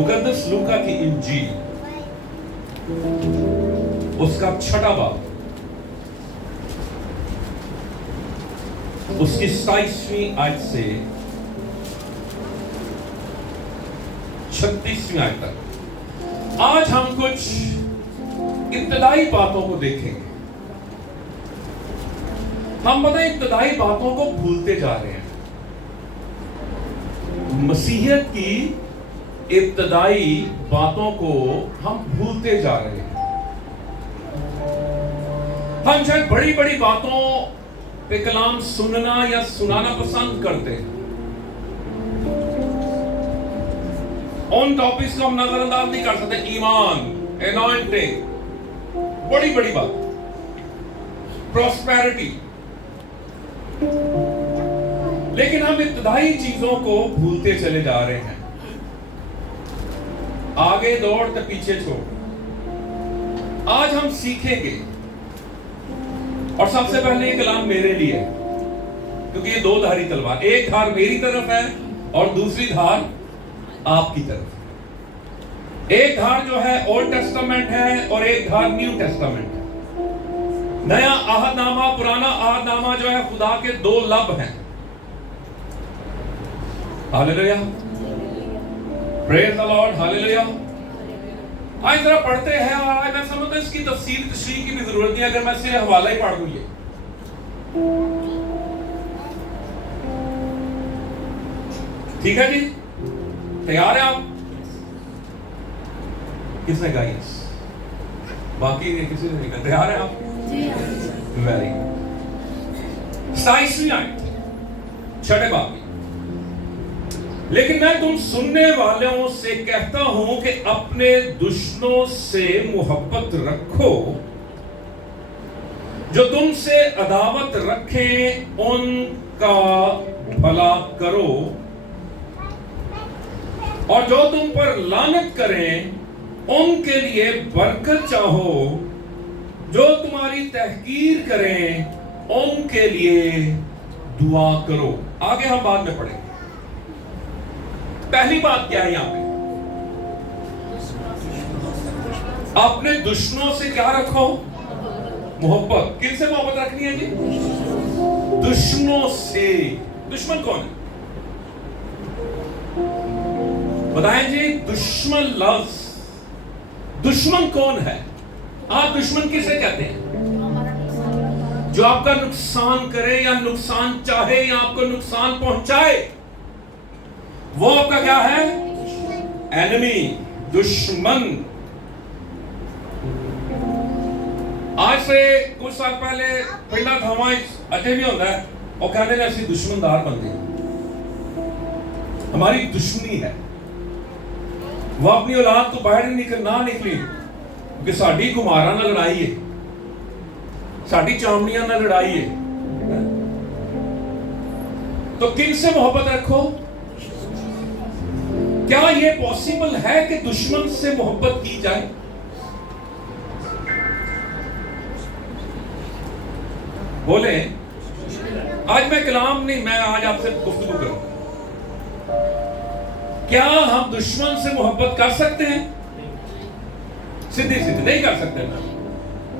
मुकद्दस लूका की इंजील उसका 6वां बाब उसकी 27वीं आयत से 36वीं आयत तक आज हम कुछ इब्तदाई बातों को देखेंगे। हम पता है इब्तदाई बातों को भूलते जा रहे हैं। मसीहियत की इब्तदाई बातों को हम भूलते जा रहे हैं। हम शायद बड़ी बड़ी बातों पे कलाम सुनना या सुनाना पसंद करते हैं। उन टॉपिक्स को हम नजरअंदाज नहीं कर सकते। ईमान, एनॉइंटिंग, बड़ी बड़ी बात, प्रॉस्पेरिटी, लेकिन हम इब्तदाई चीजों को भूलते चले जा रहे हैं। आगे दौड़ तो पीछे छोड़। आज हम सीखेंगे, और सबसे पहले ये कलाम मेरे लिए, क्योंकि ये 2 धारी तलवार, एक धार मेरी तरफ है और दूसरी धार आपकी तरफ। एक धार जो है ओल्ड टेस्टामेंट है और एक धार न्यू टेस्टामेंट है। नया आहदनामा, पुराना आहदनामा जो है खुदा के 2 लब हैं। Hallelujah, praise the Lord, hallelujah. आज जरा पढ़ते हैं, और आज मैं समझता हूं इसकी तफसीर की भी जरूरत नहीं अगर मैं सिर्फ हवाला ही पढ़ दूं। ये ठीक है जी, तैयार है आप? किसने कहा यस? बाकी किसी ने नहीं कहा। तैयार है आप? Very good. 27वीं आयत 6 बाब। लेकिन मैं तुम सुनने वालों से कहता हूं कि अपने दुश्मनों से मोहब्बत रखो, जो तुमसे अदावत रखें उनका भला करो, और जो तुम पर लानत करें उनके लिए बरकत चाहो, जो तुम्हारी तहकीर करें उनके लिए दुआ करो। आगे हम बाद में पढ़ेंगे। पहली बात क्या है यहां पे? अपने दुश्मनों से क्या रखो? मोहब्बत। किनसे मोहब्बत रखनी है जी? दुश्मनों से। दुश्मन कौन है बताएं जी? दुश्मन लफ्ज, दुश्मन कौन है? आप दुश्मन किसे कहते हैं? जो आपका नुकसान करे या नुकसान चाहे या आपको नुकसान पहुंचाए, वो आपका क्या है? एनिमी, दुश्मन। आज से कुछ साल पहले पिंडा धावा अजे भी होता है और कहने ने ऐसी दुश्मनदार बन गई, हमारी दुश्मनी है। वो अपनी औलाद तो बाहर ना निकली कि साड़ी कुमारा ना लड़ाई है, साड़ी चामड़ियां ना लड़ाई है। तो किनसे मोहब्बत रखो? क्या यह पॉसिबल है कि दुश्मन से मोहब्बत की जाए? बोले आज मैं कलाम नहीं, मैं आज आपसे गुफ्तगू करूं। क्या हम दुश्मन से मोहब्बत कर सकते हैं? सीधी सीधी नहीं कर सकते ना।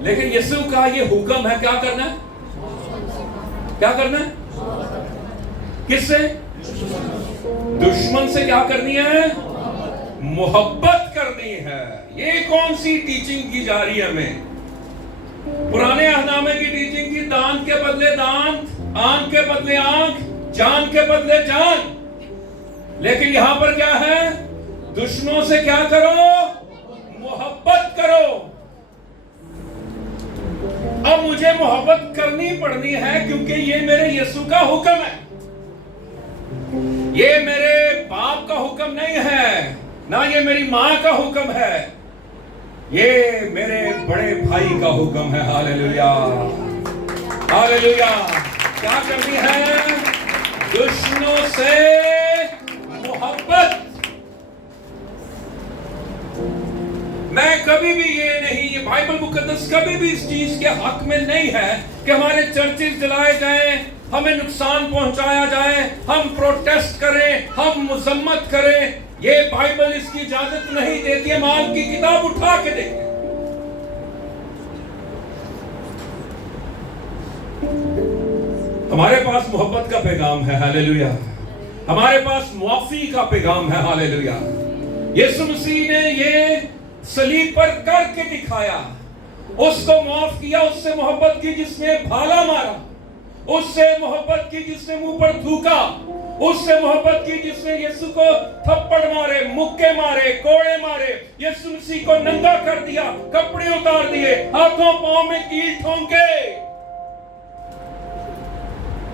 लेकिन यीशु का ये हुक्म है, क्या करना है? क्या करना है? किससे? दुश्मन से क्या करनी है? मोहब्बत करनी है। ये कौन सी टीचिंग की जा रही है हमें? पुराने अहनामे की टीचिंग की, दांत के बदले दांत, आंख के बदले आंख, जान के बदले जान। लेकिन यहां पर क्या है? दुश्मनों से क्या करो? मोहब्बत करो। अब मुझे मोहब्बत करनी पड़नी है क्योंकि ये मेरे यीशु का हुक्म है। ये मेरे बाप का हुक्म नहीं है, ना ये मेरी मां का हुक्म है, ये मेरे बड़े भाई का हुक्म है। हालेलुया, हालेलुया। क्या करनी है? दुश्मनों से मोहब्बत। मैं कभी भी ये नहीं, ये बाइबल मुकद्दस कभी भी इस चीज के हक में नहीं है कि हमारे चर्चेस जलाए जाएं, हमें नुकसान पहुंचाया जाए, हम प्रोटेस्ट करें, हम मुजम्मत करें। ये बाइबल इसकी इजाजत नहीं देती है। माल की किताब उठा के देखें, हमारे पास मोहब्बत का पैगाम है, हालेलुया। हमारे पास मुआफी का पैगाम है, हालेलुया। यीशु मसीह ने ये सलीब पर करके दिखाया, उसको माफ किया, उससे मोहब्बत की जिसने भाला मारा, उससे मोहब्बत की जिसने मुंह पर थूका, उससे मोहब्बत की जिसने यीशु को थप्पड़ मारे, मुक्के मारे, कोड़े मारे, यीशु मसीह को नंगा कर दिया, कपड़े उतार दिए, हाथों पांव में कील ठोंके।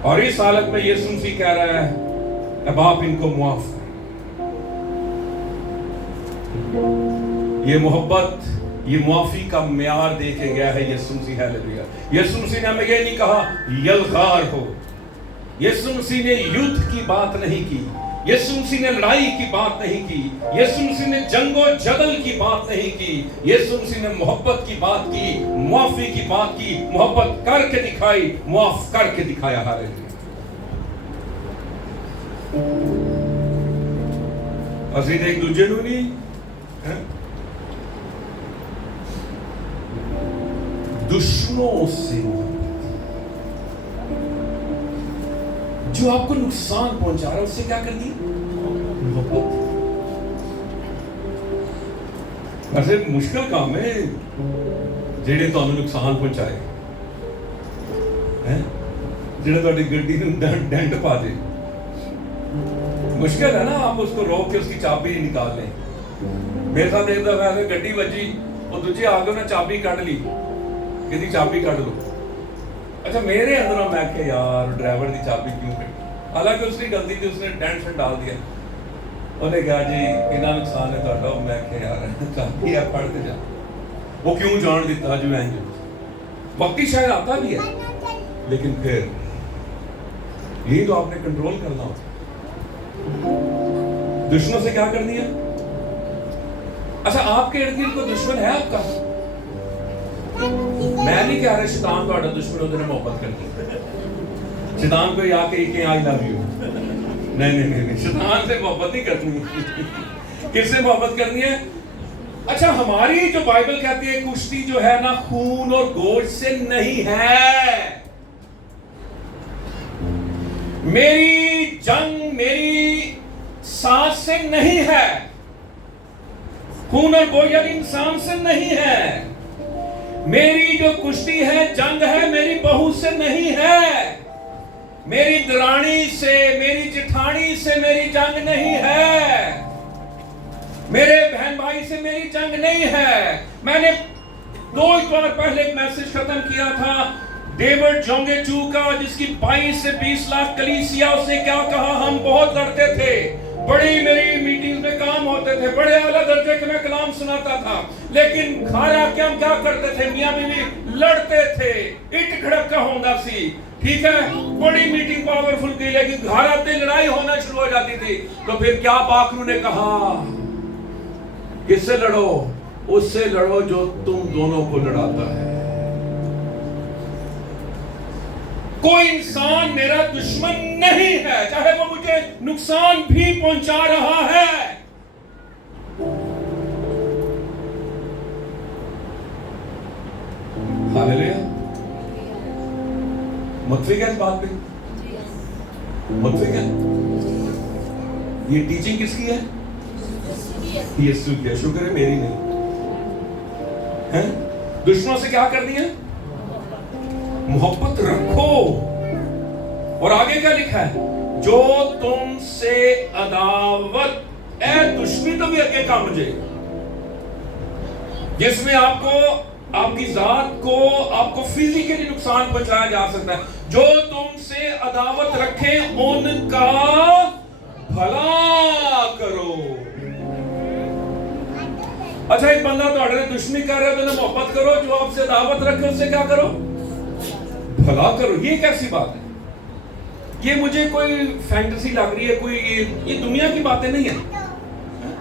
और इस हालत में यीशु मसीह कह रहा है, अब आप इनको माफ करें। ये मोहब्बत, ये मुआफी का म्यार देखे गया है यीशु मसीह, हालेलुया। यीशु मसीह ने हमें ये नहीं कहा यलगार हो, यीशु मसीह ने युद्ध की बात नहीं की, यीशु मसीह ने लड़ाई की बात नहीं की, यीशु मसीह ने जंगो जदल की बात नहीं की, यीशु मसीह ने मोहब्बत की बात की, मुआफी की बात की, मोहब्बत करके दिखाई, मुआफ करके दिखाया, हालेलुया। ਅਸੀਂ ਤੇ ਇੱਕ ਦੂਜੇ ਨੂੰ ਨਹੀਂ दुश्मनों से जो आपको नुकसान पहुंचा रहा है उससे क्या करनी है? मोहब्बत। वैसे मुश्किल काम है जेड़े ਤੁਹਾਨੂੰ नुकसान पहुंचाए हैं, जेड़ा ਤੁਹਾਡੀ ਗੱਡੀ ਨੂੰ ਡੈਂਟ ਪਾ ਦੇ। मुश्किल है ना, आप उसको रोक के उसकी चाबी निकाल लें। मेरे साथ एक दफा ऐसे गड्डी बजी, और दूजे आगे उन्हें चाबी कट ली, कहती चाबी कट लो। अच्छा मेरे अंदरों मैं क्या यार ड्राइवर की चाबी क्यों कटी, हालांकि उसकी गलती थी, उसने डेंट से डाल दिया। उन्हें कहा जी इतना नुकसान है ਤੁਹਾਡਾ, मैं क्या यार चाबी है पढ़ते जा, वो क्यों जान देता जो एंज वक्ती शायद आता भी है, लेकिन फिर यही तो आपने कंट्रोल करना होता। दुश्मनों से क्या करनी है? अच्छा आपके इर्द गिर्द कोई दुश्मन है आपका? मैं नहीं कह रहा शैतान ਤੁਹਾਡਾ दुश्मन ਉਹਦੇ ਨਾਲ मोहब्बत करनी, शैतान कोई आके कि आई लव यू, नहीं, शैतान से मोहब्बत नहीं करनी। किससे मोहब्बत करनी है? अच्छा हमारी जो बाइबल कहती है कुश्ती जो है ना खून और गोश्त से नहीं है, मेरी जंग मेरी सांस से नहीं है, खून और गोश्त यानी इंसान से नहीं है। मेरी जो कुश्ती है जंग है मेरी बहू से नहीं है, मेरी दरानी से मेरी जेठानी से मेरी जंग नहीं है, मेरे बहन भाई से मेरी जंग नहीं है। मैंने 2 बार पहले एक मैसेज खत्म किया था डेविड जोंगेचू का, जिसकी 22 से 20 लाख कलीसिया, उसने क्या कहा, हम बहुत लड़ते थे, बड़ी मेरी मीटिंग में काम होते थे, बड़े आला दर्जे के मैं कलाम सुनाता था, लेकिन घर आके हम क्या करते थे, मियां बीवी लड़ते थे, इट खड़का होना सी, ठीक है, बड़ी मीटिंग पावरफुल की, लेकिन घर आते लड़ाई होना शुरू हो जाती थी। तो फिर क्या पाखरू ने कहा, किससे लड़ो? उससे लड़ो जो तुम दोनों को लड़ाता है। कोई इंसान मेरा दुश्मन नहीं है, चाहे वो मुझे नुकसान भी पहुंचा रहा है। हालेलुया। मतफिक है इस बात पे, मतफिक है। ये टीचिंग किसकी है? यीशु की। शुक्र है मेरी नहीं है। दुश्मनों से क्या करनी है? मोहब्बत रखो। और आगे क्या लिखा है? जो तुमसे अदावत ए दुश्मनी, तो भी अगे का मुझे, जिसमें आपको आपकी जात को आपको फिजिकली नुकसान पहुंचाया जा सकता है, जो तुमसे अदावत रखे उनका भला करो। अच्छा एक बंदा तो दुश्मनी कर रहे हो तो मोहब्बत करो, जो आपसे अदावत रखे उससे क्या करो? भला करो। ये कैसी बात है? ये मुझे कोई फैंटेसी लग रही है, कोई ये दुनिया की बातें नहीं है,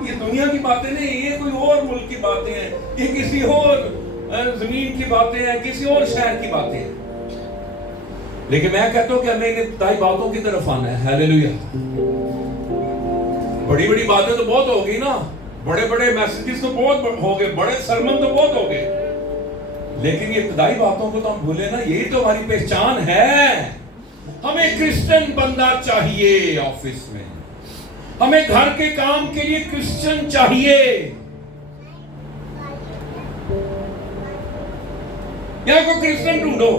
ये दुनिया की बातें नहीं, ये कोई और मुल्क की बातें हैं, ये किसी और जमीन की बातें हैं, किसी और शहर की बातें हैं। लेकिन मैं कहता हूं कि हमें इन इब्तिदाई बातों की तरफ आना है। हालेलुया। बड़ी बड़ी बातें तो बहुत हो गई ना, बड़े बड़े मैसेजेस तो बहुत हो गए, बड़े सरमन तो बहुत हो गए, लेकिन ये इब्तिदाई बातों को तो हम भूले ना। यही तो हमारी पहचान है। हमें क्रिश्चियन बंदा चाहिए ऑफिस में, हमें घर के काम के लिए क्रिश्चियन चाहिए। यहां को क्रिश्चियन ढूंढो।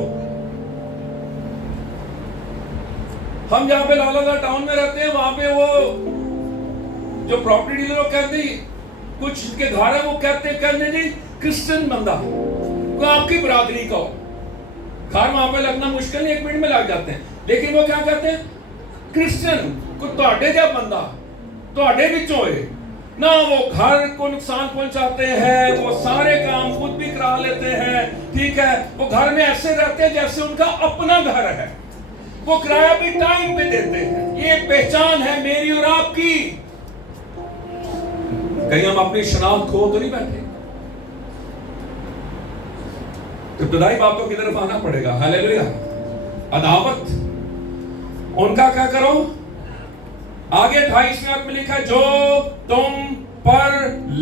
हम जहां पे लालादा टाउन में रहते हैं, वहां पे वो जो प्रॉपर्टी डीलर वो कहते हैं, कुछ के घर है, वो कहते जी क्रिश्चियन बंदा कोई आपकी बरादरी का हो। घर वहां पे लगना मुश्किल नहीं, 1 मिनट में लग जाते हैं, लेकिन वो क्या कहते हैं, क्रिश्चियन को ਤੁਹਾਡੇ क्या बंदा ਤੁਹਾਡੇ ਵਿੱਚੋਂ होए ना। वो घर को नुकसान पहुंचाते हैं, वो सारे काम खुद भी करा लेते हैं, ठीक है। वो घर में ऐसे रहते हैं जैसे उनका अपना घर है, वो किराया भी टाइम पे देते हैं। ये पहचान है मेरी और आपकी। कहीं हम अपनी शनाख्त खो तो नहीं बैठे? इब्तिदाई बातों की तरफ आना पड़ेगा। हालेलुया। अदावत उनका क्या करो, आगे 28वें आयत में लिखा है, जो तुम पर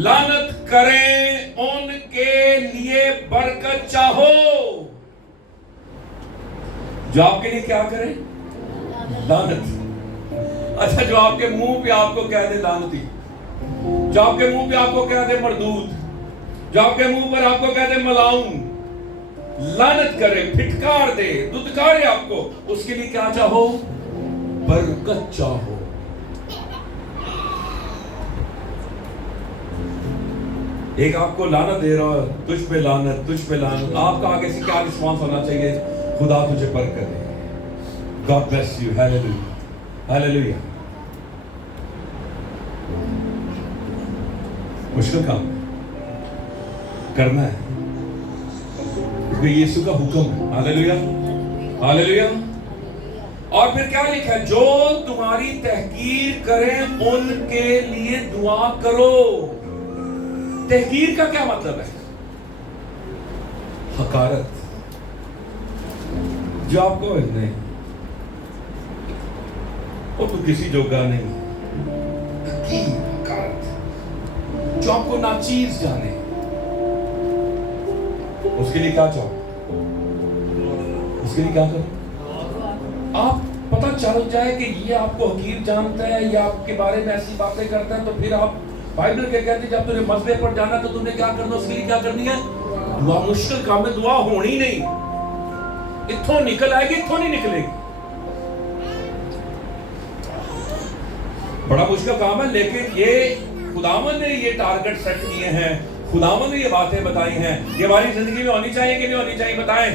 लानत करें उनके लिए बरकत चाहो। जो आपके लिए क्या करें, लानत। अच्छा, जो आपके मुंह पे आपको कह दे लानती, जो आपके मुंह पे आपको कह दे मरदूद, जो आपके मुंह पर आपको कह दे मलाउन, लानत करे, फिटकार दे, दुत्कारे आपको, उसके लिए क्या चाहो, बरकत चाहो। एक आपको लानत दे रहा है, तुझ पे लानत, तुझ पे लानत, आपका आगे से क्या रिस्पॉन्स होना चाहिए, खुदा तुझे बरकत दे, गॉड ब्लेस यू, हालेलुया, हालेलुया। मुश्किल काम करना है, क्योंकि यीशु का हुक्म है। हालेलुया, हालेलुया। और फिर क्या लिखा है, जो तुम्हारी तहकीर करें उनके लिए दुआ करो। तहकीर का क्या मतलब है, हकारत। जो आपको नहीं, वो तो किसी जोगा नहीं, हकारत, जो आपको नाचीज जाने, उसके लिए क्या चाहो, उसके लिए क्या करो। आप पता चल जाए कि ये आपको हकीर जानता है या आपके बारे में ऐसी बातें करता है, तो फिर आप बाइबल के कहते जब तुझे मसले पर जाना तो तुमने क्या करना, उसके लिए क्या करनी है, दुआ। मुश्किल काम में दुआ होनी नहीं, इत्थों निकल आएगी, इत्थों नहीं निकलेगी। बड़ा मुश्किल काम है, लेकिन ये खुदावन ने ये टारगेट सेट किए हैं, खुदावन ने ये बातें बताई हैं। ये हमारी जिंदगी में होनी चाहिए कि नहीं होनी चाहिए, बताएं,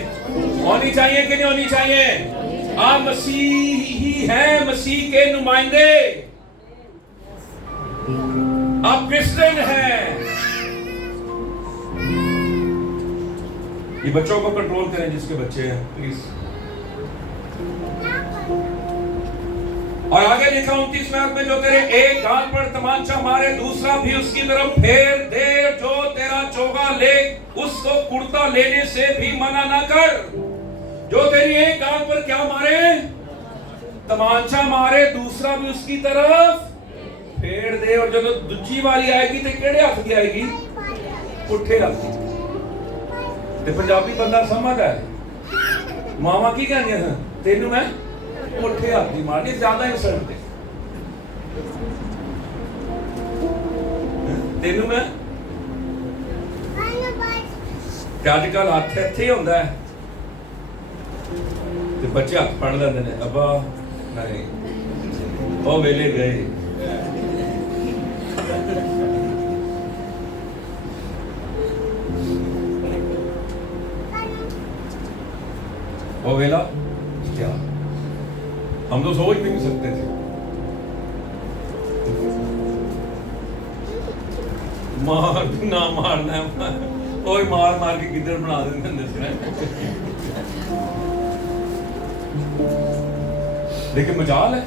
होनी चाहिए कि नहीं होनी चाहिए। आप मसीही हैं, मसीह के नुमाइंदे, आप क्रिश्चियन हैं। ये बच्चों को कंट्रोल करें, जिसके बच्चे हैं, प्लीज। और आगे लिखा 29वें आयत में, जो तेरे एक गाल पर तमाचा मारे दूसरा भी उसकी तरफ फेर दे, जो तेरा चोगा ले उसको कुर्ता लेने से भी मना ना कर। जो तेरी एक गाल पर क्या मारे, तमाचा मारे, दूसरा भी उसकी तरफ फेर दे। और जो दूजी वाली आएगी तो केड़े हाथ की आएगी, पुठे हाथ की। ते पंजाबी बंदा समझ आए, मामा की कहनी है, तेनू मैं पुठे हाथ की मारनी, ज्यादा इंसल्ट दे, तेनू मैं आजकल हाथ इत्थे होंदा है, ते बच्चे हाथ फड़ लेंदे ने, अब्बा नहीं, ओ वेले गए। वो वेला क्या, हम तो सोच भी नहीं सकते थे। मार ना मारना है, और मार मार के किधर बना देते हैं। लेकिन मजाल है,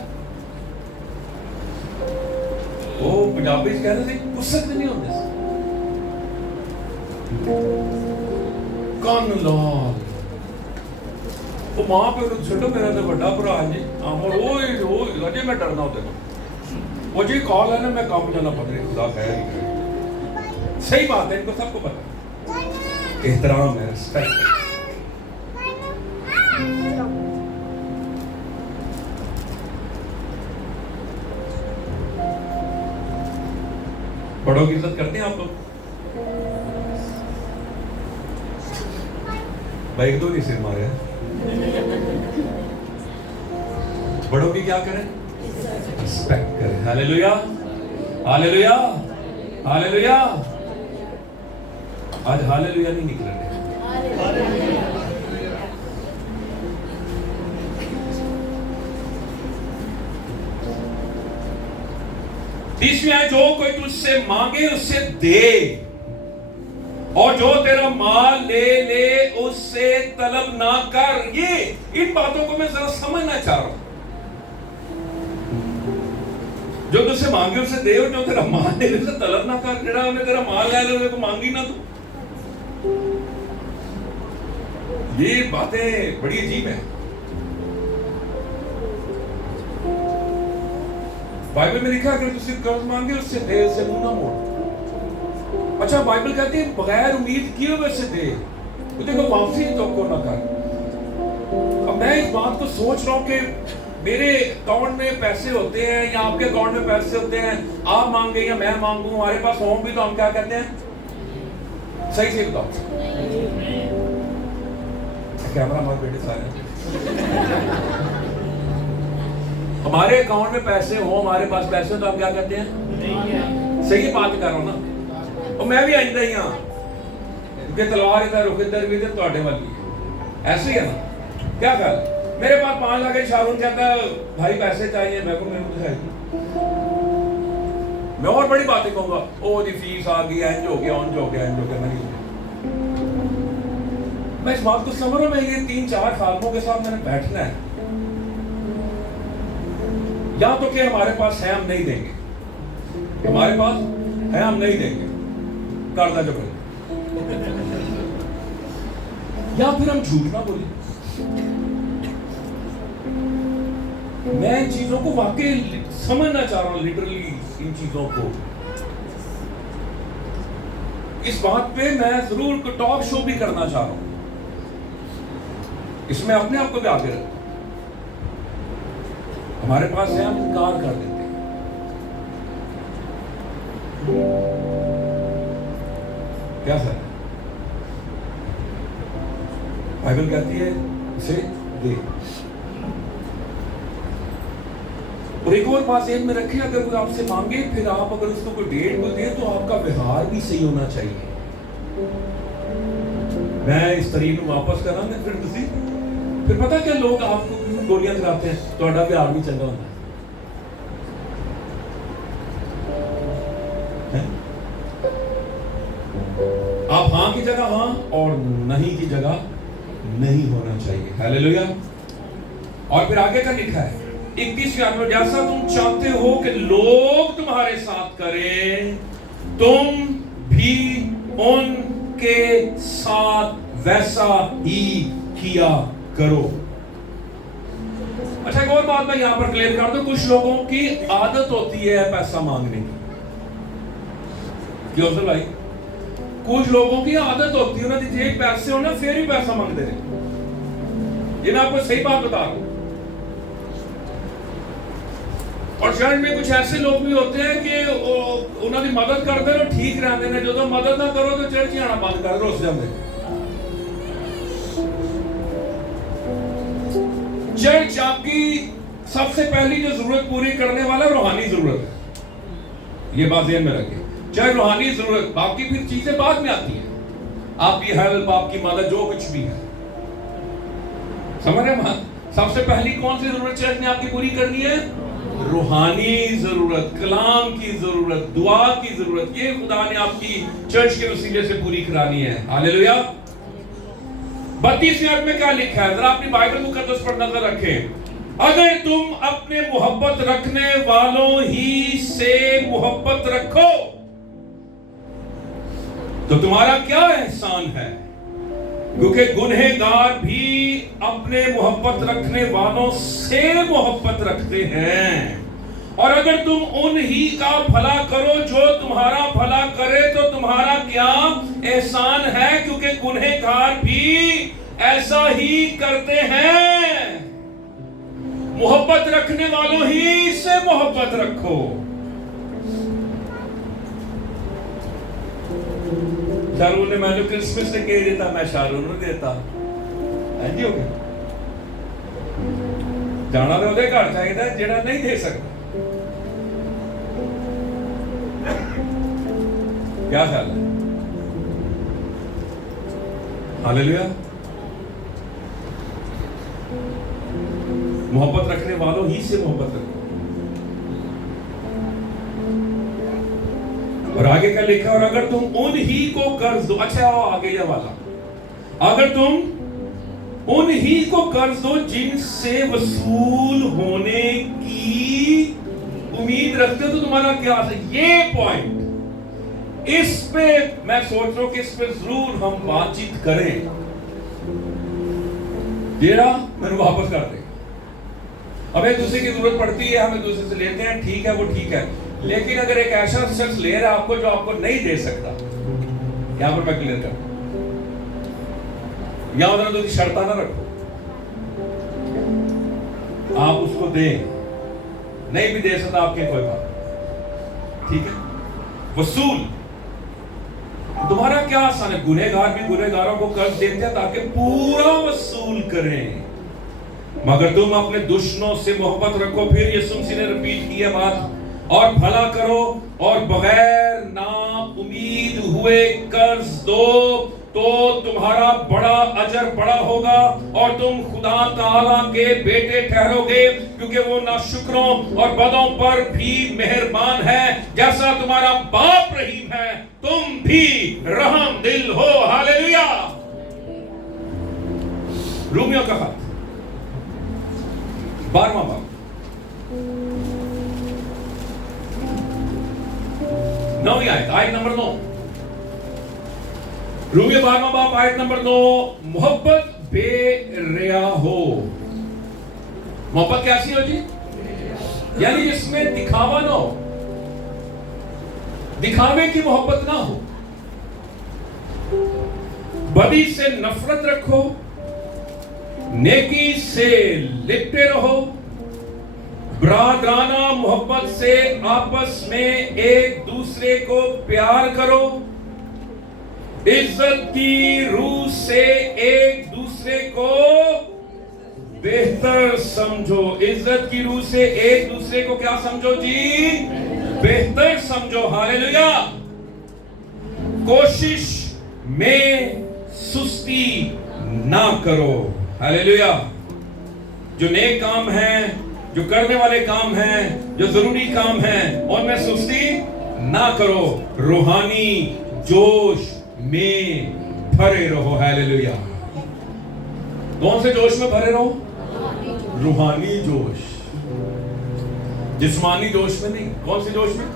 वो पंजाबी कहते थे गुस्से नहीं होते, कन लाल। वो मां पे छो, मेरा तो बड़ा भरा जी, और अजे मैं डरना होते मुझे कॉल है ना, मैं काम जाना पड़ रही, खुदा खैर ही करे। सही बात है, इनको सबको पता, एहतराम है, रिस्पेक्ट। बड़ों की इज्जत करते हैं आप लोग? भाई दो नहीं सिर मारे। बड़ों की क्या करें? रिस्पेक्ट करें। Hallelujah, hallelujah, hallelujah. आज हालेलुया नहीं निकल रहे। 20वीं आयत, जो कोई तुझसे मांगे उससे दे, और जो तेरा माल ले ले उससे तलब ना कर। ये इन बातों को मैं जरा समझना चाह रहा हूं। जो तुझसे मांगे उससे दे, और जो तेरा माल ले ले उससे तलब ना कर। जेड़ा उन्हें तेरा माल ले ले तो मांगी ना तू। ये बातें बड़ी अजीब है। बाइबल में लिखा अगर तुझसे कर्ज मांगे उससे दे, उससे मुंह ना मोड़। अच्छा, बाइबल कहती है बगैर उम्मीद किए हुए से दे, तो देखो वापसी तो को ना कर। अब मैं इस बात को सोच रहा हूं कि मेरे अकाउंट में पैसे होते हैं या आपके अकाउंट में पैसे होते हैं, आप मांगे या मैं मांगू, हमारे पास हों भी, तो हम क्या कहते हैं? सही से बताओ। कैमरा हमारे बेटे सारे। हमारे अकाउंट में पैसे हो, हमारे पास पैसे हो, तो हम क्या कहते हैं? सही बात कर रहा हूं ना। और मैं भी आइंदा ही हाँ, क्योंकि तलवार इधर रुख इधर भी इधर ਤੁਹਾਡੇ वाली ऐसे ही है ना। क्या कर, मेरे पास 5 लाख है, शाहरुख कहता भाई पैसे चाहिए, मैं को मेरे को दिखाई। मैं और बड़ी बातें कहूंगा, ओ जी फीस आ गई, इंज हो गया, ऑन हो गया, इंज हो गया। मैं इस बात को समझ रहा हूं, मैं ये 3-4 खालमों के साथ मैंने बैठना है। या तो कि हमारे पास है, हम नहीं देंगे, हमारे पास है, हम नहीं देंगे, कर्जा जो करें, या फिर हम झूठ ना बोले। मैं इन चीजों को वाकई समझना चाह रहा हूं, लिटरली इन चीजों को। इस बात पे मैं जरूर टॉक शो भी करना चाह रहा हूं, इसमें अपने आप को भी आगे रख। हमारे पास है, हम इनकार कर देते हैं। क्या सर? बाइबल कहती है उसे दे। और एक और बात ध्यान में रखें, अगर कोई आपसे मांगे, फिर आप अगर उसको कोई डेट को दे, तो आपका व्यवहार भी सही होना चाहिए। मैं इस तरीके को वापस करांगा, फिर पता क्या लोग आपको गोलियां खिलाते हैं, तो व्यवहार भी चंगा होता है। आप हाँ की जगह हाँ और नहीं की जगह नहीं होना चाहिए। हालेलुया। और फिर आगे का लिखा है 31वें आयत में, जैसा तुम चाहते हो कि लोग तुम्हारे साथ करें, तुम भी उनके साथ वैसा ही किया करो। अच्छा, एक और बात मैं यहां पर क्लियर कर दूं, कुछ लोगों की आदत होती है पैसा मांगने की। क्यों सर भाई? कुछ लोगों की आदत होती है ना, जेब पैसे हो ना, फिर ही पैसा मांगते हैं। ये मैं आपको सही बात बता रहा हूं। और चर्च में कुछ ऐसे लोग भी होते हैं कि उन्होंने मदद करते रहो, ठीक रहते हैं, जो तो मदद ना करो तो चर्च ही आना बंद कर दो, उस जाते। चर्च आपकी सबसे पहली जो जरूरत पूरी करने वाला रूहानी जरूरत है, ये बात ध्यान में रखें। चाहे रूहानी जरूरत, बाकी फिर चीजें बाद में आती हैं, आपकी हेल्प, आपकी मदद, जो कुछ भी है, समझ रहे हैं? सबसे पहली कौन सी जरूरत चर्च ने आपकी पूरी करनी है? रूहानी जरूरत, कलाम की जरूरत, दुआ की जरूरत। ये खुदा ने आपकी चर्च के वसीले से पूरी करानी है। हालेलुया। 32वें आयत में क्या लिखा है? जरा अपनी बाइबल मुकद्दस पर नजर रखें। अगर तुम अपने मोहब्बत रखने वालों ही से मोहब्बत रखो, तो तुम्हारा क्या एहसान है, क्योंकि गुनहगार भी अपने मोहब्बत रखने वालों से मोहब्बत रखते हैं, और अगर तुम उन ही का भला करो जो तुम्हारा भला करे तो तुम्हारा क्या एहसान है, क्योंकि गुनहगार भी ऐसा ही करते हैं। मोहब्बत रखने वालों ही से मोहब्बत रखो। शाहरुख ने मैं क्रिसमस से कह देता, मैं शाहरुख ने देता हो गया जाना तो ਉਹਦੇ ਘਰ ਚਾਹੀਦਾ ਜਿਹੜਾ नहीं दे सकता। क्या ख्याल है? हालेलुया। मोहब्बत रखने वालों ही से मोहब्बत रखो। और आगे क्या लिखा? और अगर तुम उन ही को कर्ज दो, अच्छा आगे ये वाला, अगर तुम उन ही को कर्ज दो जिनसे वसूल होने की उम्मीद रखते हो तो तुम्हारा क्या है? ये पॉइंट, इस पे मैं सोच रहा हूं कि इस पे जरूर हम बातचीत करें। जेरा मैंने वापस कर दे। अब एक दूसरे की जरूरत पड़ती है, हम एक दूसरे से लेते हैं, ठीक है, वो ठीक है, लेकिन अगर एक ऐसा शख्स ले रहा है आपको जो आपको नहीं दे सकता, यहां पर मैं क्लियर कर, यहां उधर तो शर्ता ना रखो, आप उसको दें, नहीं भी दे सकता आपके कोई बात, ठीक है। वसूल तुम्हारा क्या आसान है? गुनहगार भी गुनहगारों को कर्ज देते हैं ताकि पूरा वसूल करें, मगर तुम अपने दुश्मनों से मोहब्बत रखो। फिर यीशु मसीह ने रिपीट किया बात, और भला करो और बगैर ना उम्मीद हुए कर्ज दो तो तुम्हारा बड़ा अजर बड़ा होगा और तुम खुदा ताला के बेटे ठहरोगे, क्योंकि वो नाशुकरों और बदों पर भी मेहरबान है, जैसा तुम्हारा बाप रहीम है तुम भी रहम दिल हो। हालेलुया। रोमियो का खत 12वां बाब 9वीं आयत नंबर 9। रोमियो 12वां बाब आयत नंबर 9। मोहब्बत बेरिया हो। मोहब्बत कैसी हो जी? यानी जिसमें दिखावा ना हो, दिखावे की मोहब्बत ना हो। बदी से नफरत रखो, नेकी से लिपटे रहो, ब्रादराना मोहब्बत से आपस में एक दूसरे को प्यार करो, इज्जत की रूह से एक दूसरे को बेहतर समझो। इज्जत की रूह से एक दूसरे को क्या समझो जी? बेहतर समझो। हालेलुया। कोशिश में सुस्ती ना करो। हालेलुया। जो नेक काम है, जो करने वाले काम हैं, जो जरूरी काम हैं, उनमें सुस्ती ना करो। रूहानी जोश में भरे रहो। हालेलुया। कौन से जोश में भरे रहो? रूहानी जोश, जिस्मानी जोश में नहीं। कौन से जोश में?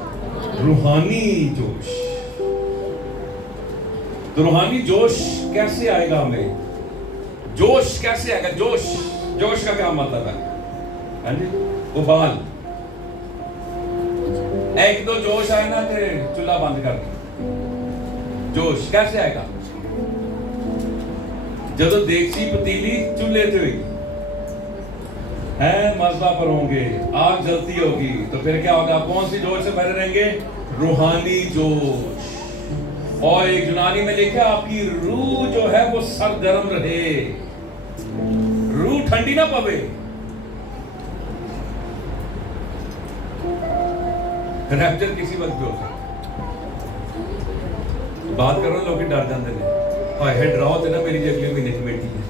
रूहानी जोश। तो रूहानी जोश कैसे आएगा हमें? जोश कैसे आएगा? जोश का क्या मतलब है? उबाल, एक दो जोश आए ना तो चूल्हा बंद कर दो। जोश कैसे आएगा? जब देखसी पतीली चूल्हे पे होगी है, मज़ा पर होंगे, आग जलती होगी, तो फिर क्या होगा? कौन सी जोश से भरे रहेंगे? रूहानी जोश। और एक यूनानी में लिखा, आपकी रूह जो है वो सरगर्म रहे, रूह ठंडी ना पवे। रैप्चर किसी वक्त भी हो सकता। बात कर रहा लोग डर जाते हैं, हाय हेड डराओ तो ना मेरी अगले महीने कमेटी है,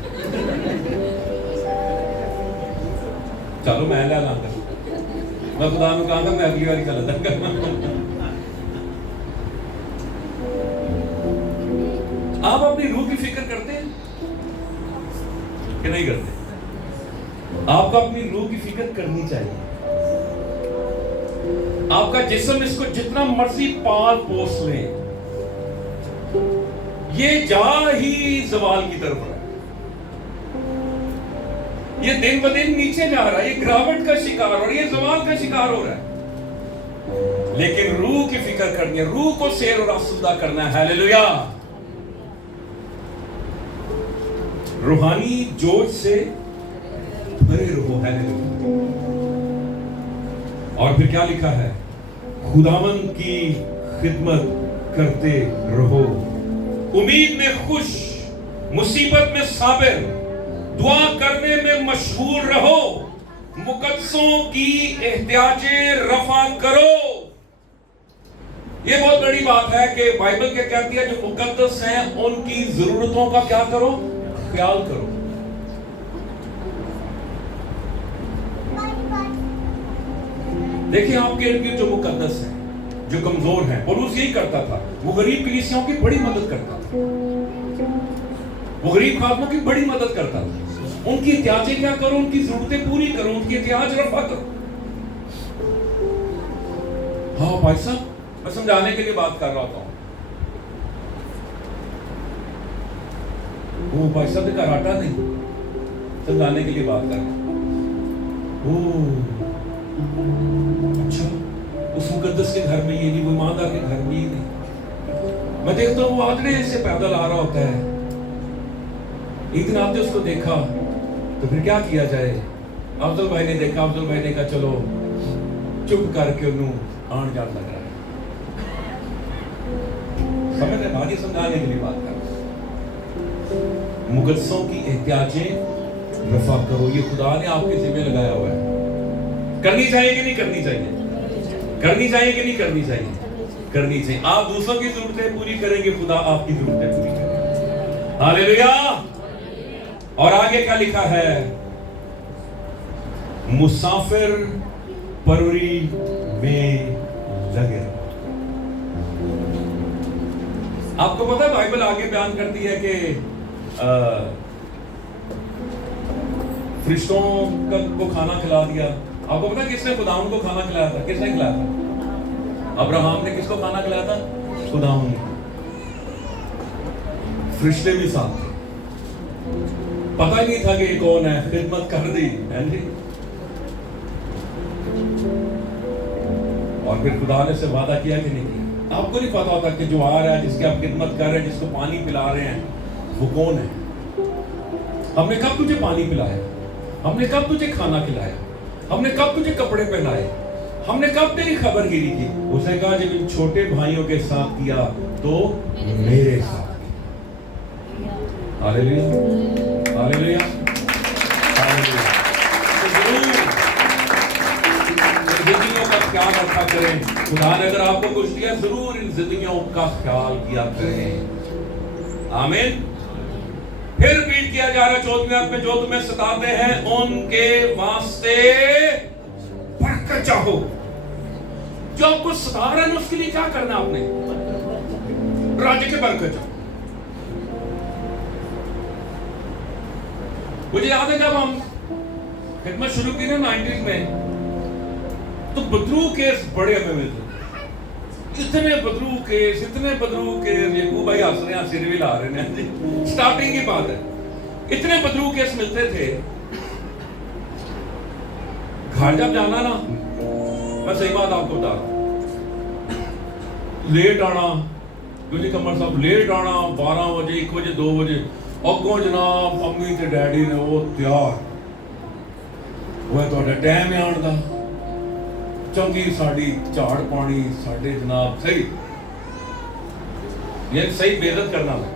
चलो मैं ला लांगा, मैं खुदा को कहांगा मैं अगली बार चला दूंगा। आप अपनी रूह की फिक्र करते हैं कि नहीं करते? आपको अपनी रूह की फिक्र करनी चाहिए। आपका जिस्म इसको जितना मर्जी पाल पोस ले, ये जा ही जवाल की तरफ है। ये दिन ब दिन नीचे जा रहा है, ये गिरावट का शिकार और ये जवाल का शिकार हो रहा है। लेकिन रूह की फिक्र करनी है, रूह को सैर और आसूदा करना है। हालेलुया। रूहानी जोश से भरे रहो। हालेलुया। और फिर क्या लिखा है? खुदावंद की खिदमत करते रहो, उम्मीद में खुश, मुसीबत में साबिर, दुआ करने में मशहूर रहो, मुकद्दसों की एहतियाजें रफा करो। यह बहुत बड़ी बात है कि बाइबल क्या कहती है? जो मुकद्दस हैं उनकी जरूरतों का क्या करो? ख्याल करो। देखिए आपके इर्द गिर्द जो मुकद्दस है, जो कमजोर है, पौलुस यही करता था। वो गरीब कलीसियाओं की बड़ी मदद करता था, वो गरीब खादमों की बड़ी मदद करता था। उनकी एहतियाजें क्या करो? उनकी जरूरतें पूरी करो, उनकी एहतियाज रफा करो। हाँ भाई साहब, मैं समझाने के लिए बात कर रहा था। वो भाई साहब का घाटा नहीं, समझाने के लिए बात कर रहा। अच्छा, उस मुकद्दस के घर में ये नहीं, वो ईमानदार के घर में ये नहीं। मैं देखता हूँ वो आदमी से पैदल आ रहा होता है। एक दिन आपने उसको देखा तो फिर क्या किया जाए? अफजल भाई ने देखा, अफजल भाई ने कहा चलो चुप करके उन्होंने आन जान लग रहा है। समझ रहे? आगे समझाने के लिए बात कर। मुकद्दसों की एहतियाजें रफा करो, ये खुदा ने आपके जिम्मे लगाया हुआ है। करनी चाहिए कि नहीं करनी चाहिए? करनी चाहिए कि नहीं करनी चाहिए? करनी चाहिए। आप दूसरों की जरूरतें पूरी करेंगे, खुदा आपकी जरूरतें पूरी करेगा। हालेलुया। और आगे क्या लिखा है? मुसाफिर परवरी में लगे रहो। आपको पता है बाइबल आगे बयान करती है कि फरिश्तों को खाना खिला दिया। आपको पता है किसने खुदावन को खाना खिलाया था? किसने खिलाया था? अब्राहम ने किसको खाना खिलाया था? खुदावन ने। फरिश्ते भी साथ थे, पता ही नहीं था कि ये कौन है, खिदमत कर दी है जी। और फिर खुदा ने से वादा किया कि नहीं किया? आपको नहीं पता होता कि जो आ रहा है, जिसकी आप खिदमत कर रहे हैं, जिसको पानी पिला रहे हैं, वो कौन है? हमने कब तुझे पानी पिलाया? हमने कब तुझे खाना खिलाया? हमने कब तुझे कपड़े पहनाए? हमने कब तेरी खबर गिरी की? उसने कहा जब इन छोटे भाइयों के साथ किया तो मेरे साथ किया। Hallelujah, hallelujah, hallelujah. जिंदगियों का ख्याल रखा करें। खुदा ने अगर आपको कुछ दिया, जरूर इन जिंदगियों का ख्याल किया करें। आमीन। फिर रिपीट किया जा रहा है 14वें आयत में, जो तुम्हें सताते हैं उनके वास्ते बरकत चाहो। जो आपको सता रहे हैं उसके लिए क्या करना आपने? राज्य के बरकत चाहो। मुझे याद है जब हम खिदमत शुरू की ना 90s में, तो बदरू केस बड़े हमें मिलते, इतने बदरू केस, इतने बदरू केस। यकूब भाई हंस रहे हैं, सिर भी ला रहे हैं। स्टार्टिंग की बात है, इतने बदरू केस मिलते थे। घर जब जाना ना, मैं सही बात आपको बता रहा हूं, लेट आना, क्योंकि कमर साहब लेट आना, 12 बजे 1 बजे 2 बजे, अगों जनाब अम्मी ते डैडी ने वो तैयार वो है तो टाइम है आने का। चंगी साड़ी झाड़ पानी साढ़े जनाब सही, ये सही बेइज्जत करना है,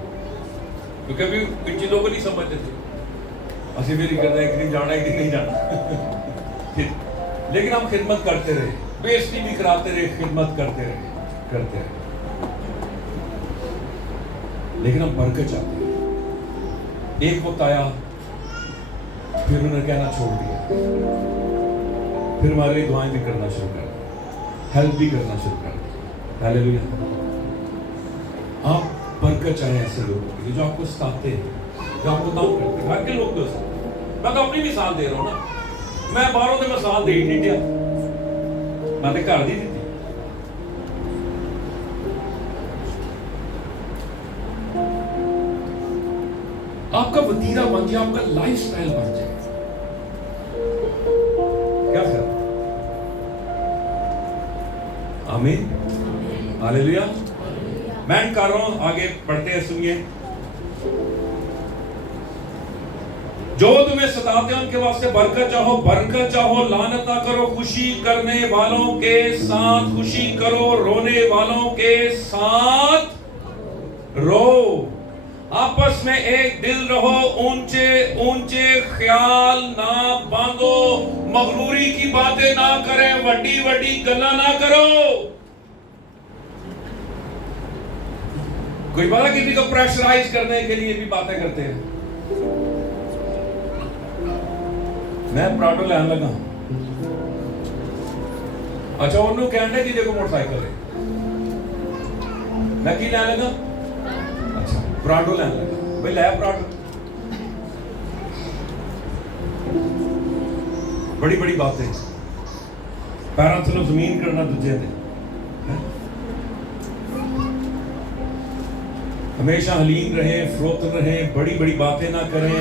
क्योंकि अभी इन चीजों को नहीं समझते थे। असि भी नहीं करना, एक दिन जाना एक दिन नहीं जाना। लेकिन हम खिदमत करते रहे, बेइज्जती भी कराते रहे, खिदमत करते रहे। लेकिन हम बरकत चाहते हैं। एक वक्त आया, फिर उन्होंने कहना छोड़ दिया, फिर हमारे लिए दुआएं भी करना शुरू कर दी, हेल्प भी करना शुरू कर दी। हालेलुया। आप बरकत चाहे ऐसे लोगों की जो आपको सताते हैं, जो आपको तंग करते हैं। घर के लोग तो, मैं तो अपनी मिसाल दे रहा हूँ ना, मैं बाहरों से मिसाल दे ही नहीं दिया, मैंने घर दी थी। आपका वतीरा बन जाए, आपका लाइफस्टाइल बन जाए। क्या सर? आमीन, हालेलुया। मैं कर रहा हूं, आगे पढ़ते हैं, सुनिए। जो तुम्हें सताते हैं उनके वास्ते बरकत चाहो, लानत ना करो। खुशी करने वालों के साथ खुशी करो, रोने वालों के साथ रो। आपस में एक दिल रहो, ऊंचे ऊंचे ख्याल ना बांधो, मगरूरी की बातें ना करें, वड्डी वड्डी गल्ला ना करो। कोई बात किसी को प्रेशराइज करने के लिए भी बातें करते हैं। मैं पराठो लैन लगा, अच्छा उन्होंने कहने कि देखो मोटरसाइकिल है, मैं की लैन लगा, अच्छा पराठो लैन लगा, भाई लै पराठो। बड़ी बड़ी बातें, पैरों थलों जमीन करना दूजे दे, हमेशा हलीम रहे, फरोख्त रहे, बड़ी बड़ी बातें ना करें,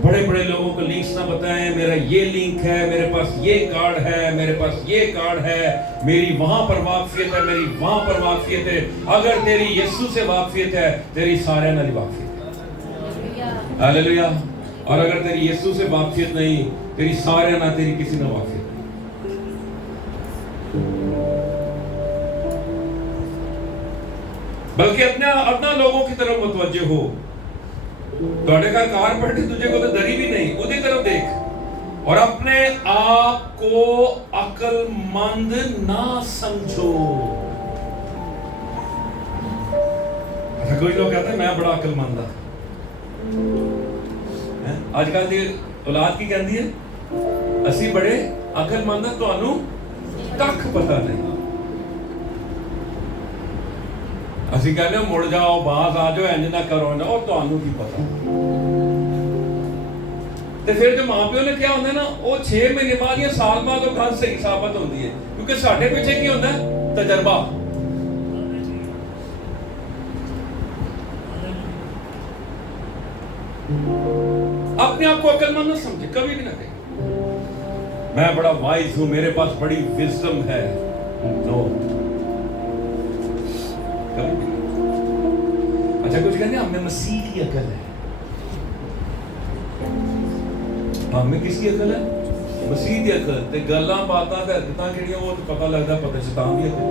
बड़े बड़े लोगों को लिंक्स ना बताएं, मेरा ये लिंक है, मेरे पास ये कार्ड है, मेरे पास ये कार्ड है, मेरी वहां पर वाकफियत है, मेरी वहां पर वाकफियत है। अगर तेरी यीशु से वाकफियत है, तेरी सारे नाली वाकफियत है, हालेलुया। और अगर तेरी यीशु से वाकफियत नहीं, तेरी सारे ना, तेरी किसी ना वाकफियत। बल्कि अपना लोगों की तरफ मुतवज्जे हो। थोड़े घर कार पलटी, तुझे को तो डरी भी नहीं, उदी तरफ देख, और अपने आप को अक्लमंद ना समझो। अच्छा कोई लोग कहते हैं मैं बड़ा अक्लमंद हां, आजकल दी औलाद की कहती है असी बड़े अक्लमंद हां, तुहानू कख पता नहीं। ਅਸੀਂ ਕਹਿੰਦੇ ਮੁੜ ਜਾਓ, ਬਾਹਰ ਆ ਜਾਓ, ਇੰਜ ਨਾ ਕਰੋ ਨਾ, ਉਹ ਤੁਹਾਨੂੰ ਕੀ ਪਤਾ। ਤੇ ਫਿਰ ਜੋ ਮਾਪਿਓ ਨੇ ਕਿਹਾ ਹੁੰਦਾ ਨਾ, ਉਹ 6 ਮਹੀਨੇ ਬਾਅਦ ਜਾਂ ਸਾਲ ਬਾਅਦ ਉਹ ਗੱਲ ਸਹੀ ਸਾਬਤ ਹੁੰਦੀ ਹੈ, ਕਿਉਂਕਿ ਸਾਡੇ ਪਿੱਛੇ ਕੀ ਹੁੰਦਾ, ਤਜਰਬਾ। अपने आप को अक्लमंद न समझे, कभी भी ना कहे मैं बड़ा वाइज हूं, मेरे पास बड़ी विजडम है। नो, अच्छा कुछ कहते हैं हमें मसीह की अकल है, हमें किसकी अकल है, मसीह की अकल। ते गल्लां बातां ते हरकतां किहड़ियां वो तो पता लगदा, पता शैतान दी अकल।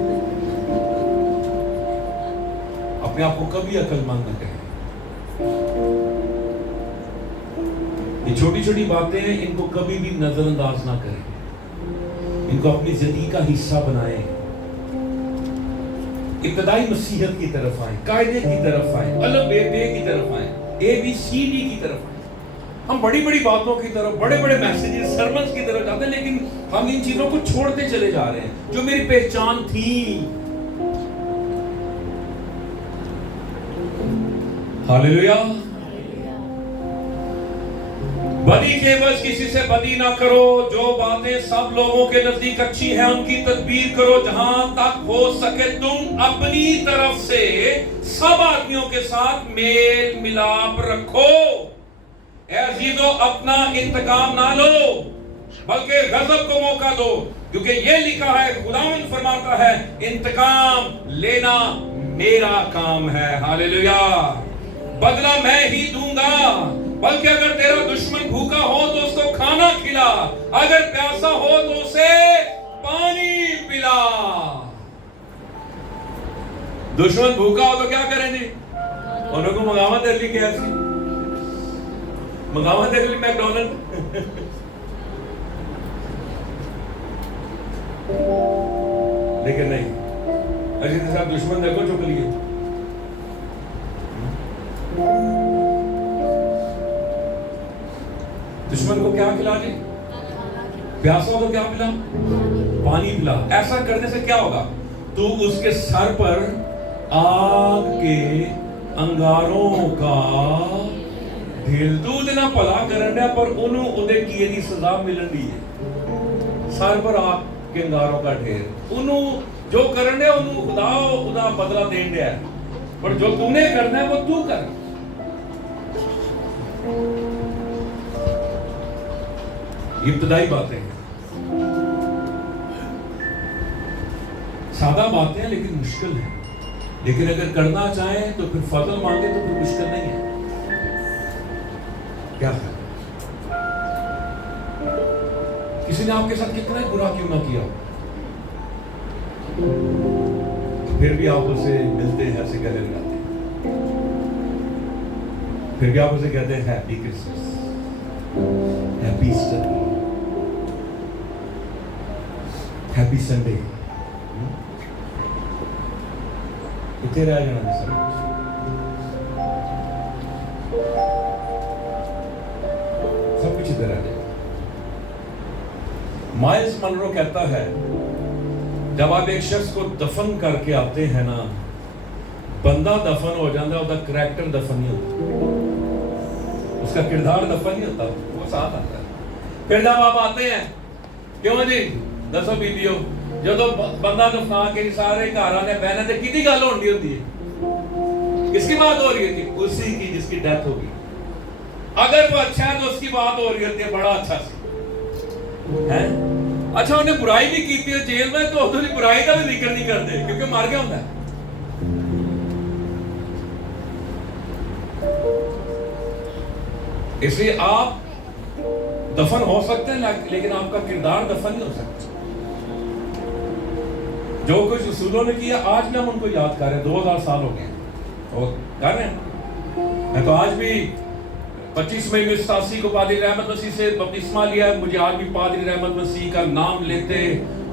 अपने आप को कभी अकलमंद न कहें। ये छोटी छोटी बातें हैं, इनको कभी भी नजरअंदाज ना करें, इनको अपनी जिंदगी का हिस्सा बनाएं। इब्तदाई मसीहत की तरफ आए, कायदे की तरफ आए, अलग बे की तरफ आए, ABCD की तरफ आए। हम बड़ी बड़ी बातों की तरफ, बड़े बड़े मैसेजेस, सरमन्स की तरफ जाते हैं, लेकिन हम इन चीजों को छोड़ते चले जा रहे हैं जो मेरी पहचान थी। हालेलुया। बदी के बस किसी से बदी ना करो, जो बातें सब लोगों के नजदीक अच्छी हैं उनकी तदबीर करो। जहां तक हो सके तुम अपनी तरफ से सब आदमियों के साथ मेल मिलाप रखो। ऐ अजीजों, अपना इंतकाम ना लो, बल्कि गजब को मौका दो, क्योंकि ये लिखा है, खुदावंद फरमाता है, इंतकाम लेना मेरा काम है। हालेलुया। बदला मैं ही दूंगा। बल्कि अगर तेरा दुश्मन भूखा हो तो उसको खाना खिला, अगर प्यासा हो तो उसे पानी पिला। दुश्मन भूखा हो तो क्या करेंगे, उनको मंगावा तेरे लिए KFC, मंगावा तेरे लिए मैकडॉनल्ड। लेकिन नहीं, अजीत साहब दुश्मन देखो चुप लिए, दुश्मन को क्या खिला दे, प्यासा हो तो क्या पिला, पानी पिला। ऐसा करने से क्या होगा, तू उसके सर पर आग के अंगारों का ढेर, तू देना भला करना पर उन्हों उदे किए दी सजा मिलन दी है। सर पर आग के अंगारों का ढेर, उन्हों जो करने उन्हों खुदा उदा बदला देन दिया, पर जो तूने करना है वो तू कर। इब्तदाई बातें सादा बातें हैं लेकिन मुश्किल है, लेकिन अगर करना चाहें तो फिर फजल मांगे तो फिर मुश्किल नहीं है। क्या है? किसी ने आपके साथ कितना ही बुरा क्यों ना किया, फिर भी आप उसे मिलते हैं, ऐसे गले लगाते हैं, फिर भी आप उसे कहते हैं happy Christmas, happy Easter, happy Sunday. कितने रह जाना सब कुछ इधर आ जाए। माइल्स मनरो कहता है जब आप एक शख्स को दफन करके आते हैं ना, बंदा दफन हो जाता है, उसका करैक्टर दफन नहीं होता, उसका किरदार दफन नहीं होता, वो साथ आता है। फिर जब आप आते हैं, क्यों जी दसो बीबियो, जो तो बंदा दफना के सारे घर आने बहने थे, कितनी गल होनी होती है, किसकी बात हो रही होती है? उसी की जिसकी डेथ होगी। अगर वो अच्छा है तो उसकी बात हो रही होती है, बड़ा अच्छा है। अच्छा उन्हें बुराई भी की थी जेल में, तो उसकी बुराई का भी जिक्र नहीं करते क्योंकि मर गया होता है। इसलिए आप दफन हो सकते हैं लेकिन आपका किरदार दफन नहीं हो सकता। जो कुछ रसूलों ने किया आज भी हम उनको याद कर रहे हैं, 2000 साल हो गए और कर रहे हैं। मैं तो आज भी 25 मई में 87 को पादरी रहमत मसीह से बपतिस्मा लिया। मुझे आज भी पादरी रहमत मसीह का नाम लेते,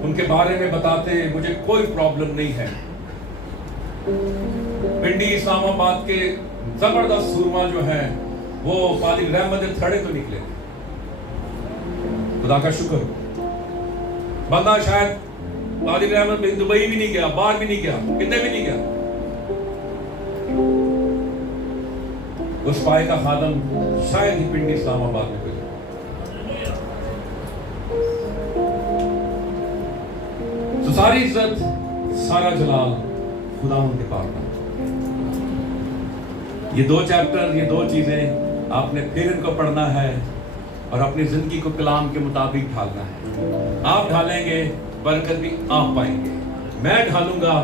उनके बारे में बताते, मुझे कोई प्रॉब्लम नहीं है। पिंडी इस्लामाबाद के जबरदस्त सुरमा जो है वो पादरी रहमत थड़े तो निकले, खुदा का शुक्र। बंदा शायद पादरी रहमत में दुबई भी नहीं गया, बाहर भी नहीं गया, कितने भी नहीं गया, उस पाए का खादम शायद ही पिंडी इस्लामाबाद में कोई। तो सारी इज्जत सारा जलाल खुदा उनके पास था। ये 2 चैप्टर, ये 2 चीजें आपने फिर इनको पढ़ना है और अपनी जिंदगी को कलाम के मुताबिक ढालना है। आप ढालेंगे बरकत भी आप पाएंगे, मैं ढालूंगा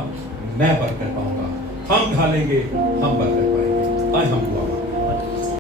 मैं बरकत पाऊंगा, हम ढालेंगे हम बरकत पाएंगे। आज हम दुआ